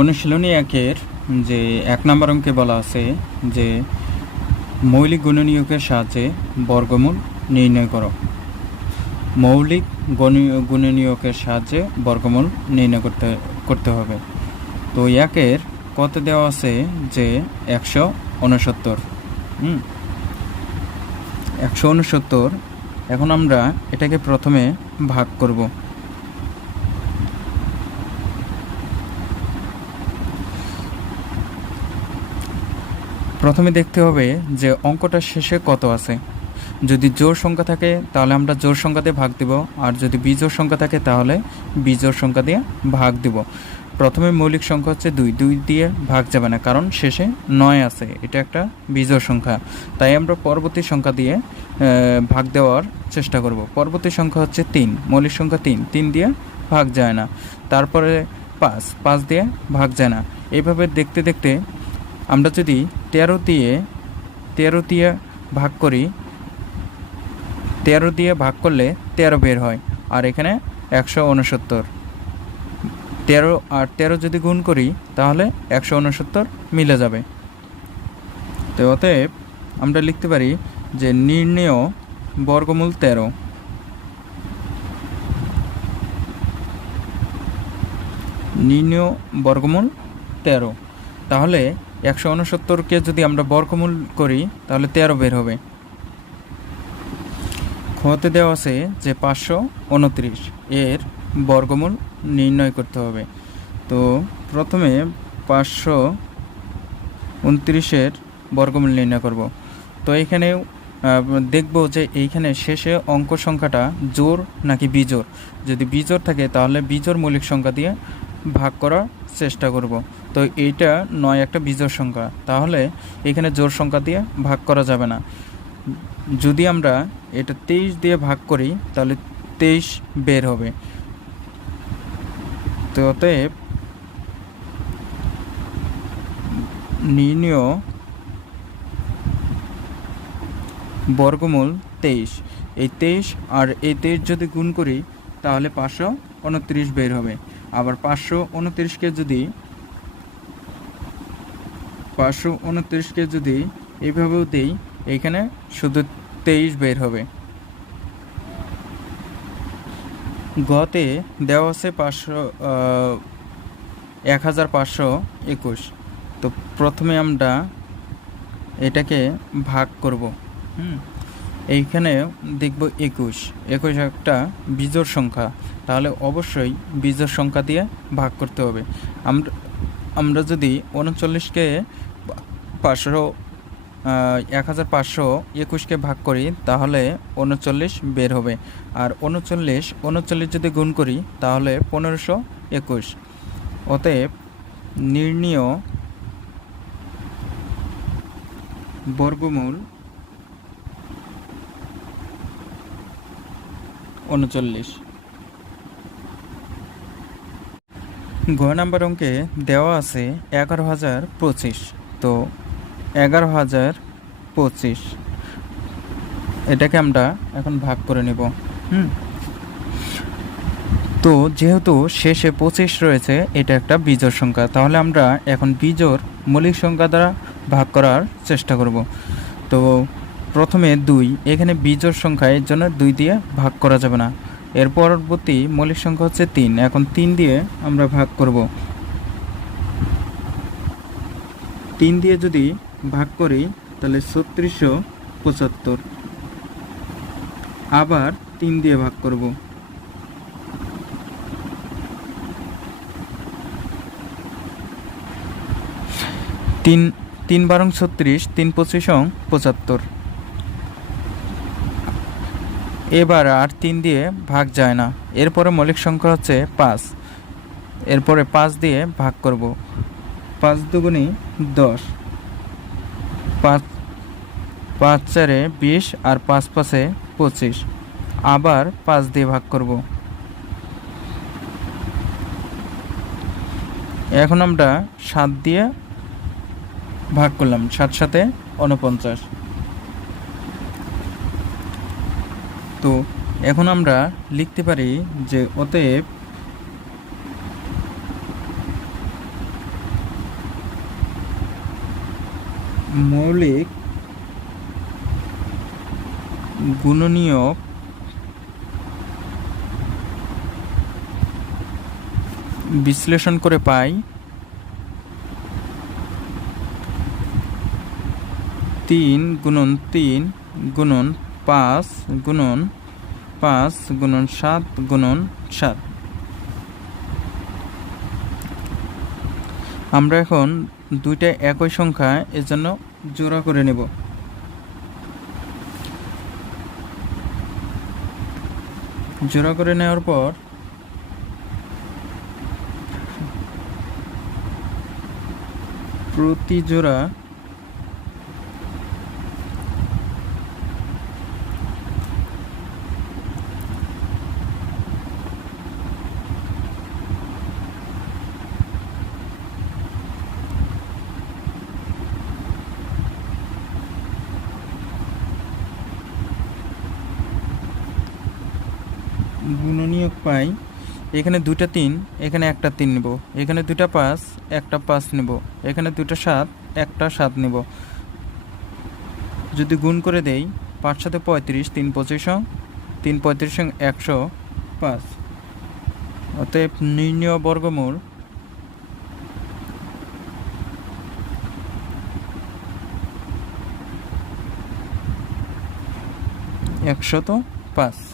অনুশীলনী একের যে ১ নম্বর অঙ্কে বলা আছে যে মৌলিক গুণনীয়কের সাহায্যে বর্গমূল নির্ণয় করো। মৌলিক গুণনীয়কের সাহায্যে বর্গমূল নির্ণয় করতে হবে। তো একের কত দেওয়া আছে যে ১৬৯। ১৬৯। এখন আমরা এটাকে প্রথমে ভাগ করব। প্রথমে দেখতে হবে যে অঙ্কটার শেষে কত আছে। যদি জোড় সংখ্যা থাকে তাহলে আমরা জোড় সংখ্যা দিয়ে ভাগ দিব, আর যদি বিজোড় সংখ্যা থাকে তাহলে বিজোড় সংখ্যা দিয়ে ভাগ দিব। প্রথমে মৌলিক সংখ্যা হচ্ছে ২, ২ দিয়ে ভাগ যাবে না, কারণ শেষে ৯ আছে, এটা একটা বিজোড় সংখ্যা। তাই আমরা পরবর্তী সংখ্যা দিয়ে ভাগ দেওয়ার চেষ্টা করব। পরবর্তী সংখ্যা হচ্ছে ৩, মৌলিক সংখ্যা ৩, ৩ দিয়ে ভাগ যায় না। তারপরে ৫, ৫ দিয়ে ভাগ যায় না। এইভাবে দেখতে দেখতে আমরা যদি ১৩ দিয়ে ভাগ করি, ১৩ দিয়ে ভাগ করলে ১৩ বের হয়, আর এখানে ১৬৯। ১৩ আর ১৩ যদি গুণ করি তাহলে ১৬৯ মিলে যাবে। তো অতএব আমরা লিখতে পারি যে নির্ণেয় বর্গমূল ১৩। নির্ণেয় বর্গমূল ১৩। তাহলে ১৬৯কে যদি আমরা বর্গমূল করি তাহলে ১৩ বের হবে। খতে দেওয়া আছে যে ৫২৯, এর বর্গমূল নির্ণয় করতে হবে। তো প্রথমে ৫২৯-এর বর্গমূল নির্ণয় করব। তো এইখানেও দেখব যে এইখানে শেষে অঙ্ক সংখ্যাটা জোড় নাকি বিজোড়। যদি বিজোড় থাকে তাহলে বিজোড় মৌলিক সংখ্যা দিয়ে ভাগ করার চেষ্টা করব। তো এইটা ৯ একটা বিজোড় সংখ্যা, তাহলে এখানে জোড় সংখ্যা দিয়ে ভাগ করা যাবে না। যদি আমরা এটা ২৩ দিয়ে ভাগ করি তাহলে ২৩ বের হবে। তো অতএব নির্ণেয় বর্গমূল ২৩। এই ২৩ আর এই ২৩ যদি গুণ করি তাহলে ৫২৯ বের হবে। আবার ৫২৯কে যদি এইভাবেও দিই, এইখানে শুধু ২৩ বের হবে। গতে দেওয়া আছে ১৫২১। তো প্রথমে আমরা এটাকে ভাগ করব। এইখানে দেখব ২১ একটা বিজোড় সংখ্যা, তাহলে অবশ্যই বিজোড় সংখ্যা দিয়ে ভাগ করতে হবে। আমরা যদি ৩৯কে ১৫২১কে ভাগ করি তাহলে ৩৯ বের হবে। আর ৩৯ যদি গুণ করি তাহলে ১৫২১। অতএব নির্ণেয় বর্গমূল ৩৯। গ নাম্বার অঙ্কে দেওয়া আছে ১১,০২৫। তো ১১,০২৫ এটাকে আমরা এখন ভাগ করে নেব। তো যেহেতু শেষে ২৫ রয়েছে, এটা একটা বিজোড় সংখ্যা, তাহলে আমরা এখন বিজোড় মৌলিক সংখ্যা দ্বারা ভাগ করার চেষ্টা করব। তো প্রথমে ২, এখানে বিজোড় সংখ্যা, এর জন্য ২ দিয়ে ভাগ করা যাবে না। এর পরবর্তী মৌলিক সংখ্যা হচ্ছে ৩, এখন ৩ দিয়ে আমরা ভাগ করব। ৩ দিয়ে যদি ভাগ করি তাহলে ৩৬৭৫। আবার ৩ দিয়ে ভাগ করব। ৩ বারং ৩৬, ৩ পঁচিশং ৭৫। এবার আর ৩ দিয়ে ভাগ যায় না। এরপরে মৌলিক সংখ্যা হচ্ছে ৫, এরপরে ৫ দিয়ে ভাগ করব। ৫ দুগুণে ১০, ৫ ৪-এ ২০, আর ৫ ৫-এ ২৫। আবার ৫ দিয়ে ভাগ করব। এখন আমরা ৭ দিয়ে ভাগ করলাম, ৭ ৭-এ ৪৯। তো এখন আমরা লিখতে পারি যে অতএব মৌলিক গুণনীয়ক বিশ্লেষণ করে পাই 3 গুণন 3 গুণন 5 গুণন 5 গুণন 7 গুণন 7। আমরা এখন দুইটা একই সংখ্যা, এজন্য জোড়া করে নেব। জোড়া করে নেওয়ার পর প্রতি জোড়া গুণনীয়ক পাই। এখানে দুইটা 3, এখানে একটা 3 নেব। এখানে দুইটা 5, একটা 5 নেব। এখানে দুইটা 7, একটা 7 নেব। যদি গুণ করে দেই 5 সাথে 35, 3 25, 3 35 105। অতএব নির্ণেয় বর্গমূল 105।